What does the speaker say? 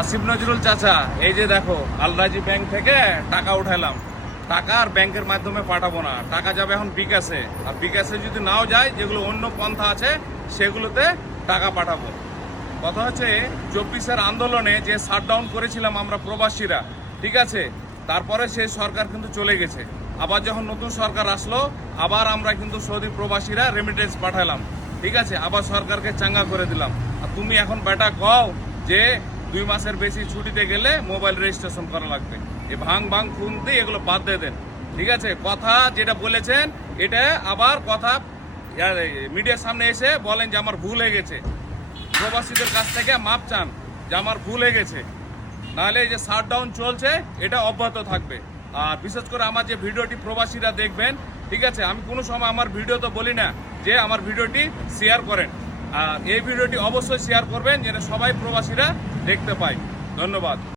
আসিফ নজরুল চাচা, এই যে দেখো, আলরাজি ব্যাংক থেকে টাকা উঠাইলাম টাকা আর ব্যাংকের মাধ্যমে পাঠাবো না। টাকা যাবে এখন বিকাশে। আর বিকাশে যদি নাও যায়, যেগুলো অন্য পন্থা আছে, সেগুলোতে টাকা পাঠাবো। কথা হচ্ছে, চব্বিশের আন্দোলনে যে শাটডাউন করেছিলাম আমরা প্রবাসীরা, ঠিক আছে? তারপরে সেই সরকার কিন্তু চলে গেছে। আবার যখন নতুন সরকার আসলো, আবার আমরা কিন্তু সৌদি প্রবাসীরা রেমিটেন্স পাঠালাম। ঠিক আছে? আবার সরকারকে চাঙ্গা করে দিলাম। আর তুমি এখন বেটা কও যে দুই মাসের বেশি ছুটিতে গেলে মোবাইল রেজিস্ট্রেশন করা লাগবে। এ ভাং ভাং খুনতে এগুলো বাদ দিয়ে দেন। ঠিক আছে? কথা যেটা বলেছেন, এটা আবার কথা মিডিয়ার সামনে এসে বলেন যে আমার ভুল হয়ে গেছে। প্রবাসীদের কাছ থেকে মাপ চান যে আমার ভুল হয়ে গেছে। নাহলে এই যে শাটডাউন চলছে, এটা অব্যাহত থাকবে। আর বিশেষ করে আমার যে ভিডিওটি প্রবাসীরা দেখবেন, ঠিক আছে? আমি কোনো সময় আমার ভিডিও তো বলি না যে আমার ভিডিওটি শেয়ার করেন। আর এই ভিডিওটি অবশ্যই শেয়ার করবেন যেন সবাই প্রবাসীরা দেখতে পায়। ধন্যবাদ।